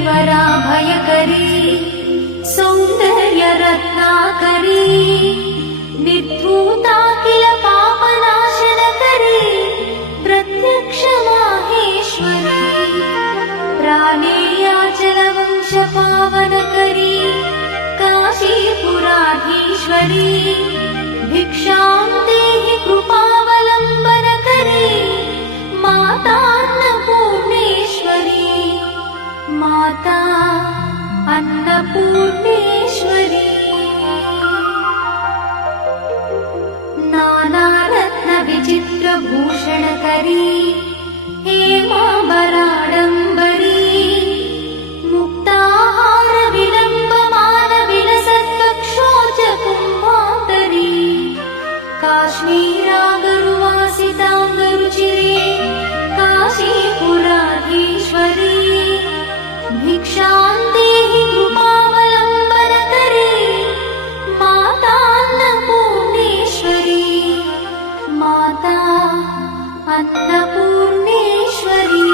करीवरा भयकरी सौंदर्य रत्नाकरी निर्धूता किल पापनाशनकरी प्रत्यक्ष माहेश्वरी प्राणेयाचलवंश पावनकरी काशीपुराधीश्वरी भिक्षां देहि कृपावलम्बनकरी मातान्नपूर्णेश्वरी माता अन्नपूर्णेश्वरी नानारत्न विचित्रभूषणकरी हेमाम्बराडम्बरी मुक्ताहार विलम्बमान विलसत्कक्षोच कुम्भान्तरी काश्मीरागरुवासिताङ्गरुचिरे काशीपुराधीश्वरी भिक्षां देहि कृपावलम्बनकरी मातान्नपूर्णेश्वरी माता अन्नपूर्णेश्वरी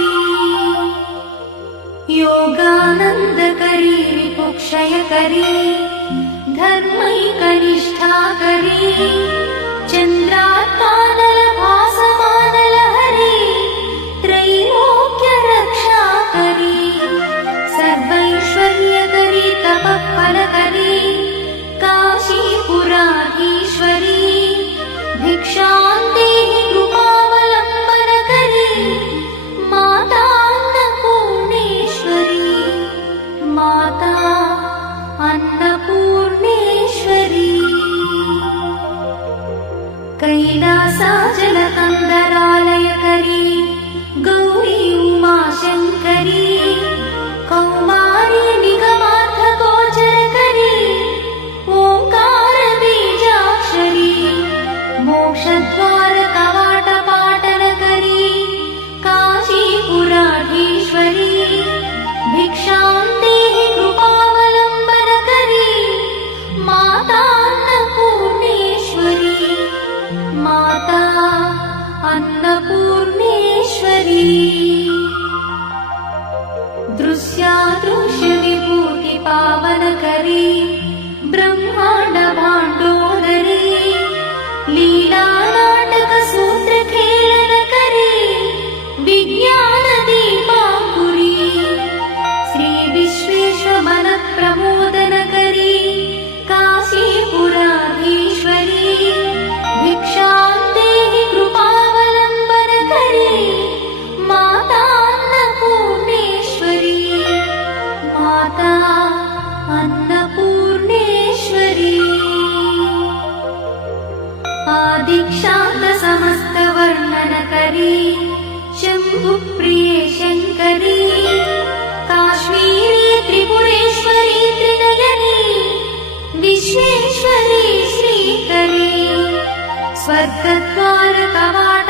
योगानन्दकरी विपुक्षयकरी धर्मैकनिष्ठाकरी चन्द्रात्मानलभासमानलहरी त्रैलोक्यरक्षाकरी सर्वैश्वर्यकरी तपःफलकरी काशीपुराधीश्वरी भिक्षां देहि कृपावलम्बनकरी मातान्नपूर्णेश्वरी माता अन्नपूर्णेश्वरी कैलासाचलकन्दरालयकरी गौरी उमाशङ्करी कौमारी निगमार्थगोचरकरी ओङ्कारबीजाक्षरी मोक्षद्वारकवाटपाटनकरी काशीपुराधीश्वरी भिक्षां देहि कृपावलम्बनकरी मातान्नपूर्णेश्वरी माता अन्नपूर्णेश्वरी दृश्यादृश्यविभूतिपावनकरी ब्रह्माण्डभाण्डोदरी लीलानाटकसूत्रखेलनकरी विज्ञानदीपाङ्कुरी श्रीविश्वेश्वरमनःप्रमोदनकरी काशीपुराधीश्वरी भिक्षां देहि कृपावलम्बनकरी मातान्नपूर्णेश्वरी माता अन्नपूर्णेश्वरी आदिक्षान्तसमस्तवर्णनकरी शम्भुप्रिये शङ्करी काश्मीरी त्रिपुरेश्वरी त्रिनयनी विश्वेश्वरी श्रीकरी स्वर्गद्वारकवाट